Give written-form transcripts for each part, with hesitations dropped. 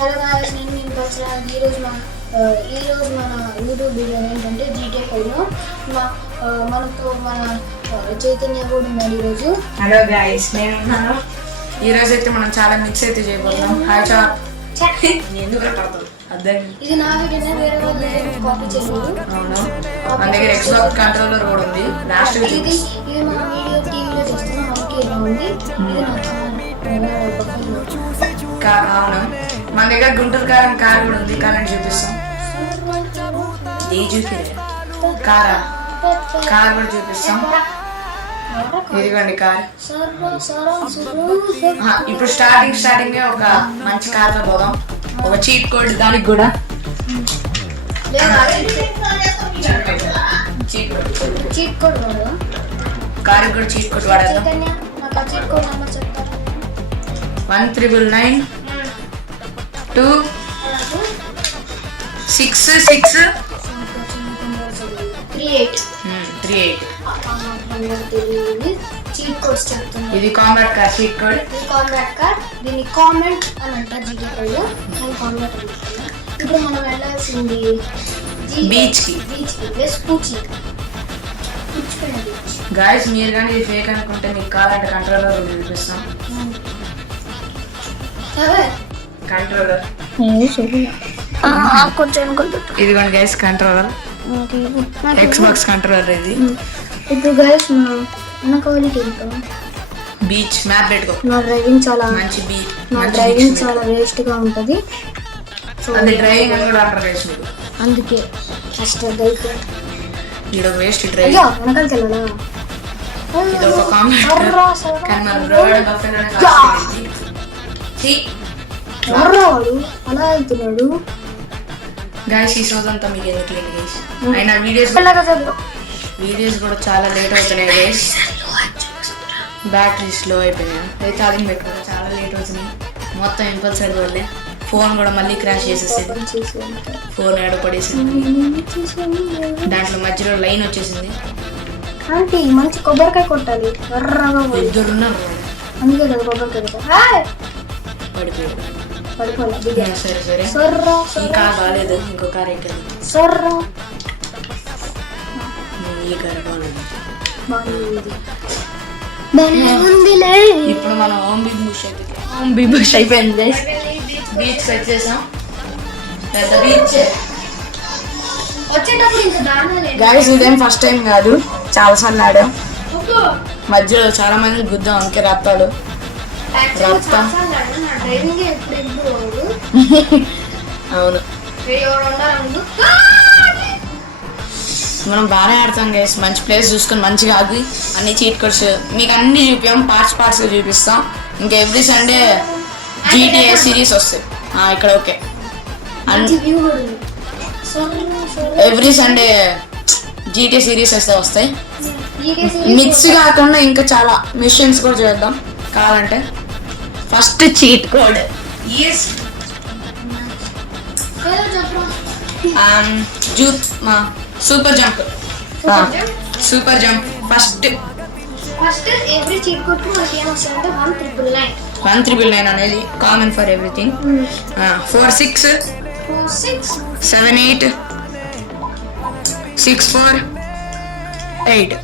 Hello guys, నేను మీకు పరిచయం. ఈరోజు మన యూట్యూబ్ వీడియో ఏంటంటే GTA 5 మనతో మన చైతన్య కూడా ఉన్నాడు ఈరోజు. హలో గాయ్స్, నేను ఉన్నాను. ఈరోజు అయితే మనం చాలా మిక్స్ అయితే చేయబోతున్నాం. హాయ్ చాప్. ఎందుకు పడతాం అర్థం. ఇది నా వీడియోనే, వేరే వాళ్ళు కాపీ చేయలేదు. అవును, మన దగ్గర ఎక్స్బాక్స్ కంట్రోలర్ కూడా ఉంది. లాస్ట్ ఇది మన వీడియో టీవీలో చేస్తున్నాం. ఓకే, ఇలా ఉంది. ఇది అవును, మన దగ్గర గుంటూరు కారం కార్ కూడా ఉంది. కార్ అని చూపిస్తాం. కార్ కూడా చూపిస్తాం. ఇదిగోండి కార్. ఇప్పుడు స్టార్టింగ్ ఒక మంచి కార్ లో పోదాం. ఒక చీట్ కోడ్ దానికి కూడా చీట్ కోడ్ కార్ కూడా చీట్ కోడ్ వాడేద్దాం. 199266338. చీట్ కోడ్స్ చెప్తాను. ఇది కాంబాట్ కార్ చీట్ కోడ్. ఇది కాంబాట్ కార్. దీన్ని కామెంట్ అని అంటారు GTA 5లో. నేను కామెంట్ అంటున్నాను. ఇప్పుడు మనం వెళ్ళాల్సింది బీచ్ కి ప్లస్ పూచి. గాయస్, మీరు కానీ ఇది ఫేక్ అనుకుంటే మీకు కావాలంటే కంట్రోలర్ చూపిస్తాం. కంట్రోలర్ ఇదిగోండి గైస్, కంట్రోలర్ ఎక్స్బాక్స్ కంట్రోలర్ ఇది. ఇప్పుడు గైస్ వెనకాలకి బీచ్ మ్యాప్ పెట్టుకో. నా డ్రైవింగ్ చాలా మంచి బీచ్. నా డ్రైవింగ్ చాలా వేస్ట్ గా ఉంటది. అది డ్రైవింగ్ అని కూడా అంటారు గైస్. అందుకే ఫస్ట్ బైక్ ఇది వేస్ట్ డ్రైవింగ్. వెనకాలకి వెళ్ళాలా? ఇది ఒక కామెంట్ కానీ మనం రోడ్ బఫెలోనే కాస్తుంది. వాడు అలా వెళ్తున్నాడు. గైస్, ఈ సోదంతా మీకు ఎందుకు లేదు గైస్. అయినా వీడియోస్ కూడా చాలా లేట్ అవుతున్నాయి గైస్. బ్యాటరీ స్లో అయిపోయినాయి. అయితే ఛార్జింగ్ పెట్టుకోవడం చాలా లేట్ అవుతున్నాయి. మొత్తం ఇంపల్సరీ వల్లే ఫోన్ కూడా మళ్ళీ క్రాష్ చేసేసింది. ఫోన్ ఏడ పడేసింది. దాంట్లో మధ్యలో లైన్ వచ్చేసింది. ఆంటీ మంచి కొబ్బరికాయ కొట్టాలి. ఇద్దరున్నారు. అందుకే కదా కొబ్బరికాయ పడిపోయాడు. పడిపోలేదు. సరే ఈ కార్ బాగాలేదు. ఇంకో కార్ ఎక్కాలి. ఈ కార్ బాగాలేదు. ఇప్పుడు మనం హోమ్ బీ బుష్ అయిపోయింది. బీచ్ వచ్చేసాం. పెద్ద బీచ్. గాయస్, ఇదేం ఫస్ట్ టైం కాదు, చాలా సార్లు ఆడాం. మధ్యలో చాలా మంది గుద్దాం. అందుకే రత్తాడు రక్తం. అవును, మనం బాగానే ఆడతాం గైస్. మంచి ప్లేస్ చూసుకొని మంచిగా ఆగి అన్ని చీట్ కోడ్స్ మీకు అన్ని చూపించాం. పార్ట్స్ చూపిస్తాం. ఇంకా ఎవ్రీ సండే GTA సిరీస్ వస్తాయి ఇక్కడ. Okay, every Sunday GTA series వస్తాయి. మిక్స్ కాకుండా ఇంకా చాలా మిషన్స్ కూడా చేద్దాం కావాలంటే. First cheat code super jump. First every cheat code కు మనకి ఏమొస్తుందంటే 1999 అనేది కామన్ ఫర్ ఎవ్రీథింగ్. 467864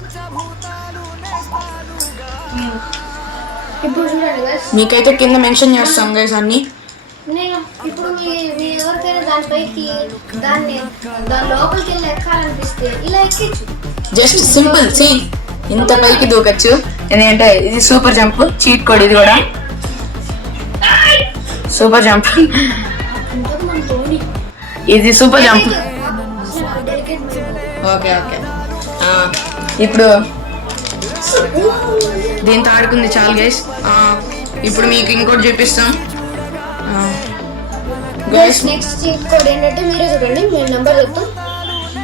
ఇప్పుడు చూడండి గైస్, మీకైతే కింద మెన్షన్ చేస్తాం గైస్ అన్ని. నేను ఇప్పుడు మీ ఎవరికైనా దాని లోపలికి వెళ్ళి ఎక్కాలనిపిస్తే ఇలా ఎక్కించు. Just simple. ఇంత పైకి దూకొచ్చు. ఎందుకంటే ఇది సూపర్ జంప్ చీట్ కోడ్. ఇది కూడా సూపర్ జంప్. ఇది సూపర్ జంప్. ఓకే ఇప్పుడు దీంతో ఆడుకుంది చాలు గైస్. ఇప్పుడు మీకు ఇంకోటి చూపిస్తాం గైస్. నెక్స్ట్ చీట్ కోడ్ ఏంటంటే మీరే చూడండి, మేము నెంబర్ చెప్తాం.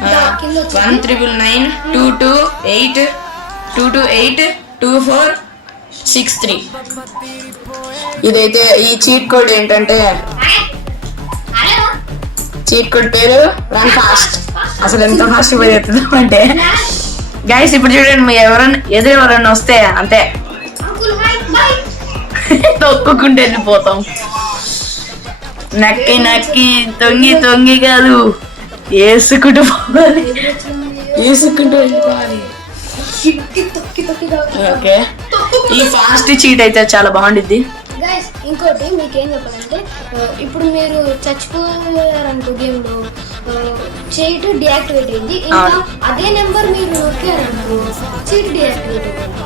19922822463. ఇదైతే ఈ చీట్ కోడ్ ఏంటంటే, చీట్ కోడ్ పేరు రన్ ఫాస్ట్. అసలు ఎంత ఫాస్ట్ పోయేస్తుందో అంటే గైస్, ఇప్పుడు చూడండి, ఎవరన్నా వస్తే అంతే తొక్కుకుంటూ వెళ్ళిపోతాం. నక్కి నక్కి తొంగి తొంగి కాదు, వేసుకుంటూ పోవాలి, వేసుకుంటూ వెళ్ళిపోవాలి. ఓకే, ఈ ఫాస్ట్ చీట్ అయితే చాలా బాగుండిద్ది. గైస్ ఇంకోటి మీకు ఏం చెప్పాలంటే, ఇప్పుడు మీరు చచ్చిపోయారనుకో గేమ్లో, చీట్ డియాక్టివేట్ అయింది, ఇంకా అదే నెంబర్ మీరు నొక్కారనుకో చీట్ డియాక్టివేట్ అయింది.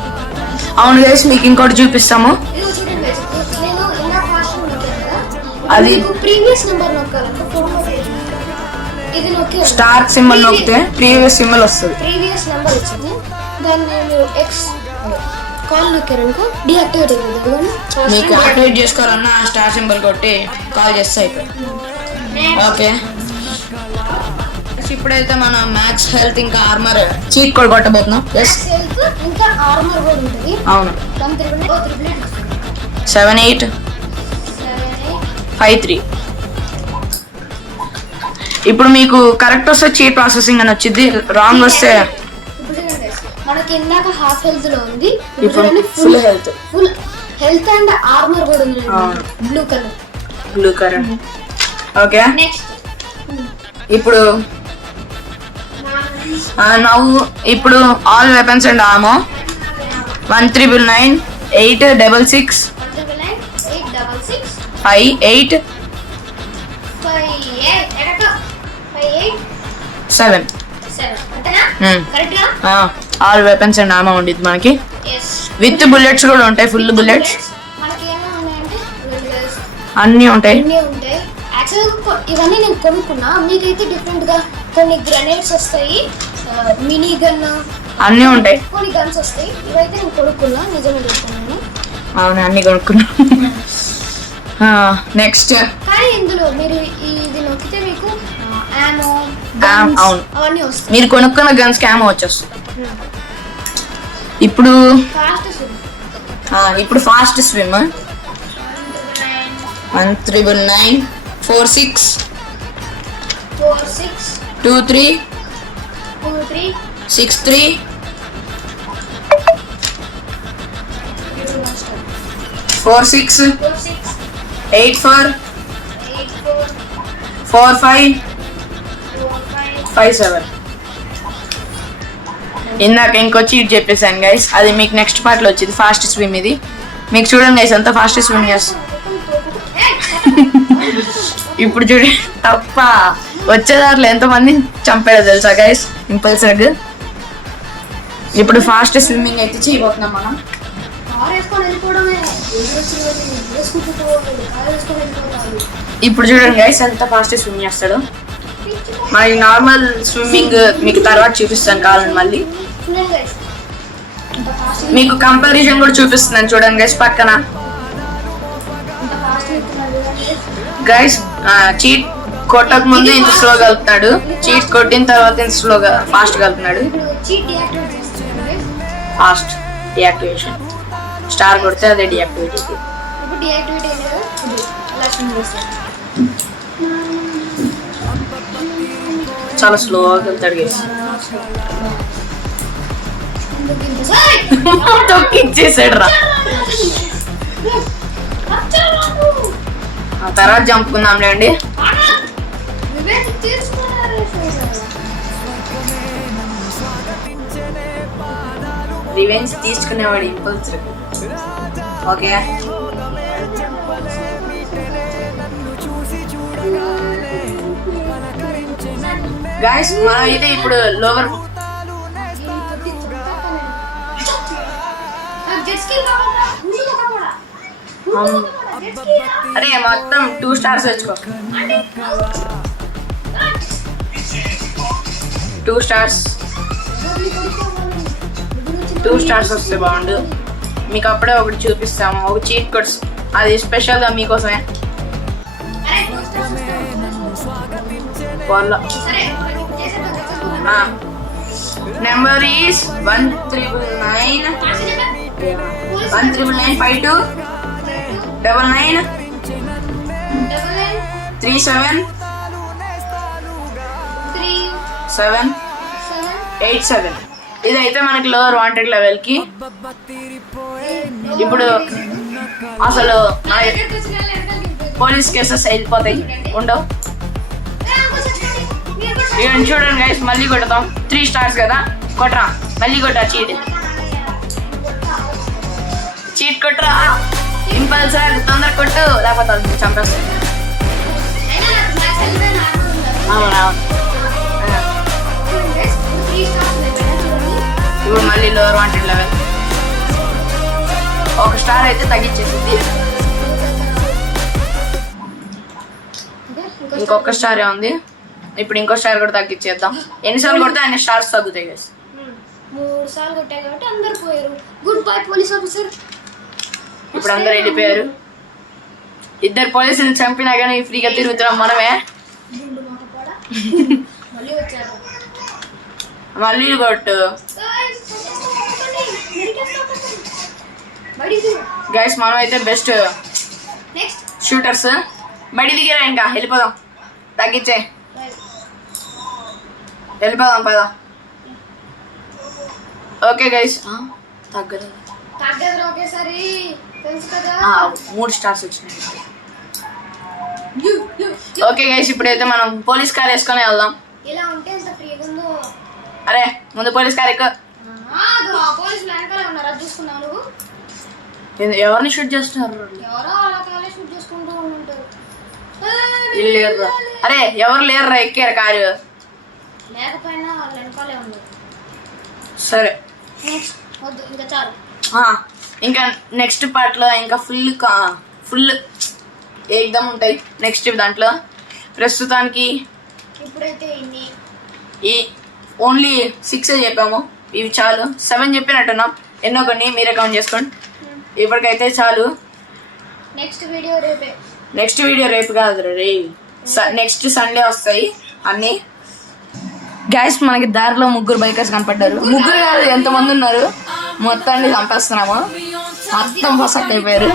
అవును గైస్, మీకు ఇంకోటి చూపిస్తాము. ఇది చూడండి గైస్, నేను ఇలా ఫాస్ట్ నొక్కాను కదా, అది ప్రీవియస్ నెంబర్ నొక్కాలంటే ఫోన్లో ఇది నొక్కి స్టార్ సింబల్ నొక్కితే ప్రీవియస్ సింబల్ వస్తుంది, ప్రీవియస్ నెంబర్ వచ్చింది, దాన్ని నేను ఎక్స్ కాల్ నొక్కారనుకో డియాక్టివేట్ అయిపోయింది. మీకు యాక్టివేట్ చేసుకోవాలన్నా స్టార్ సింబల్ కొట్టి కాల్ చేస్తే అయిపోయింది. ఓకే, ఇప్పుడైతే మనం మ్యాక్స్ హెల్త్ ఇంకా ఆర్మర్ చీట్ కోడ్ కొట్టబోతున్నాం. హెల్త్ ఇంకా ఆర్మర్ కూడా ఉంటుంది. అవును, 7853. ఇప్పుడు మీకు కరెక్ట్ వస్తే చీట్ ప్రాసెసింగ్ అని వచ్చింది, రాంగ్ వస్తే మనకి ఇందాక హాఫ్ హెల్త్ లో ఉంది, ఇప్పుడు full health. Full health and armour కూడా ఉంది, బ్లూ కలర్. ఓకే, నెక్స్ట్ ఇప్పుడు ఇప్పుడు all weapons and ammo 1399 866 58 all weapons and ammo ఉండిద్ది మనకి, విత్ బుల్లెట్స్ కూడా ఉంటాయి, ఫుల్ బుల్లెట్స్ అన్నీ ఉంటాయి. ఇవన్నీ నేను కొనుక్కున్నా, మీకైతే డిఫరెంట్ గా కొన్ని గ్రెనేడ్స్ వస్తాయి, మినీ గన్ అన్నీ ఉంటాయి, కొన్ని గన్స్ వస్తాయి. ఇవైతే నేను కొనుక్కున్నా, నిజంగా చెప్తున్నాను. అవును, అన్ని కొనుక్కున్నా. నెక్స్ట్ కానీ ఇందులో మీరు ఇది నొక్కితే మీకు ఆమో అవును అవన్నీ వస్తాయి, మీరు కొనుక్కున్న గన్స్ క్యామో వచ్చేస్తుంది. ఇప్పుడు ఫాస్ట్ స్విమ్ 1999 46 23 63 46 84 45 57. ఇందాక ఇంకో చీట్ చెప్పేసాను గైస్, అది మీకు నెక్స్ట్ పార్ట్ లో వచ్చింది. ఫాస్ట్ స్విమ్ ఇది మీకు చూడండి గైస్, అంతా ఫాస్ట్ స్విమ్ చేస్తాం. ఇప్పుడు చూడండి, తప్ప వచ్చేదారిలో ఎంతమంది చంపాడో తెలుసా గైస్, ఇంపల్సివ్. ఇప్పుడు ఫాస్ట్ స్విమ్మింగ్ అయితే చేయబోతున్నాం మనం. ఇప్పుడు చూడండి గైస్, ఎంత ఫాస్ట్ స్విమ్ చేస్తాడు. మనకి నార్మల్ స్విమ్మింగ్ మీకు తర్వాత చూపిస్తాను కావాలని, మళ్ళీ మీకు కంపారిజన్ కూడా చూపిస్తున్నాను చూడండి గైస్ పక్కన. గైస్ చీట్ కొట్టక ముందు ఇంత స్లో కలుపుతాడు, చీట్ కొట్టిన తర్వాత ఇంత స్లోగా ఫాస్ట్ కలుపుతున్నాడు. ఫాస్ట్ డియాక్టివేషన్, స్టార్ కొడితే అదే డియాక్టివేట్ అవుతుంది. చాలా స్లోగా వెళ్తాడు గైస్, తొక్కిచ్చేసాడు రా. ఆ తర్వాత చంపుకుందాంలే అండి. రివెంజ్ తీసుకునేవాడు ఇంపల్సివ్. ఓకే, గైస్ మనం అయితే ఇప్పుడు లోవర్ అరే మొత్తం 2 స్టార్స్ వచ్చుకో, 2 స్టార్స్ వస్తే బాగుండు. మీకు అప్పుడే ఒకటి చూపిస్తాము, ఒక చీట్ కోడ్స్, అది స్పెషల్గా మీకోసమే. Number is 1999 52 99 37 787. ఇదైతే మనకి లోవర్ వాంటెడ్ లెవెల్ కి. ఇప్పుడు అసలు పోలీస్ కేసెస్ వెళ్ళిపోతాయి, ఉండవు. ఇక చూడండి గైస్, మళ్ళీ కొడతాం. 3 స్టార్స్ కదా, కొట్టరా మళ్ళీ కొట్టా. చీట్ కొట్టరా, ఇంపల్సర్ తొందర కొట్టు, లేకపోతే చంపేస్తాం. అవునవును. ఇప్పుడు మళ్ళీ లోవర్ వాంటెడ్ లెవెల్ 1 స్టార్ అయితే తగ్గించేసింది. ఇంకొక స్టార్ ఉంది. ఇప్పుడు ఇంకో స్టార్ కూడా తగ్గించేద్దాం. ఎన్నిసార్లు కొడితే అన్ని స్టార్స్ తగ్గుతాయి గైస్. 3 సార్లు కొట్టాయి కాబట్టి అందరు పోయారు. Good bye police officer. ఇప్పుడు అందరు వెళ్ళిపోయారు. 2 పోలీసులు చంపినా కానీ ఫ్రీగా తిరుగుతున్నాం మనమే. మళ్ళీ వచ్చారు. మళ్ళీ కొట్టు గైస్. మనం అయితే బెస్ట్ షూటర్స్. బడి దిగిరా, ఇంకా వెళ్ళిపోదాం. తగ్గించే వెళ్ళిపోదాం పదా. ఓకే గైస్, తగ్గదు. ఒకేసారి తెలుసు కదా. 3 స్టార్స్ వచ్చినాయి. ఓకే గైస్, ఇప్పుడైతే మనం పోలీస్ కార్ వేసుకొని వెళ్దాం. ఇలా ఉంటే ఎంత ఫ్రీగా ఉందో. అరే ముందు పోలీస్ కార్ ఎక్కువ. పోలీసులు వెనకాల ఉన్నారు, అది చూసుకున్నావు నువ్వు. ఎవరిని షూట్ చేస్తున్నారు? ఎవరో అలా షూట్ చేసుకుంటూ ఉంటారు. లేరురా, అరే ఎవరు లేరురా, ఎక్కారు కారు. లేకపోయినా వాళ్ళ వెనకాలే ఉన్నారు. సరే వద్దు, ఇంకా చాలు. ఇంకా నెక్స్ట్ పార్ట్లో ఇంకా ఫుల్ ఏకదమ్ ఉంటాయి నెక్స్ట్ దాంట్లో. ప్రస్తుతానికి ఇప్పుడైతే ఈ ఓన్లీ 6 చెప్పాము, ఇవి చాలు. 7 చెప్పినట్టున్నాం, ఎన్నో కొన్ని మీరే కౌంట్ చేసుకోండి. ఇప్పటికైతే చాలు. నెక్స్ట్ వీడియో రేపు కాదు రే, నెక్స్ట్ సండే వస్తాయి అన్నీ. గైస్, మనకి దారిలో 3 బైకర్స్ కనపడ్డారు. 3 కాదు, ఎంతమంది ఉన్నారు, మొత్తాన్ని చంపేస్తున్నాము. మొత్తం ఫసక్ అయిపోయారు.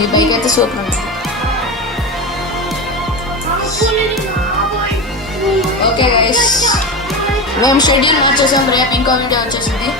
ఈ బైక్ అయితే సూపర్ ఉంది. ఓకే గైస్, మేము షెడ్యూల్ మార్చేసాం. రేపు ఇంకో వీడియో వచ్చేసింది.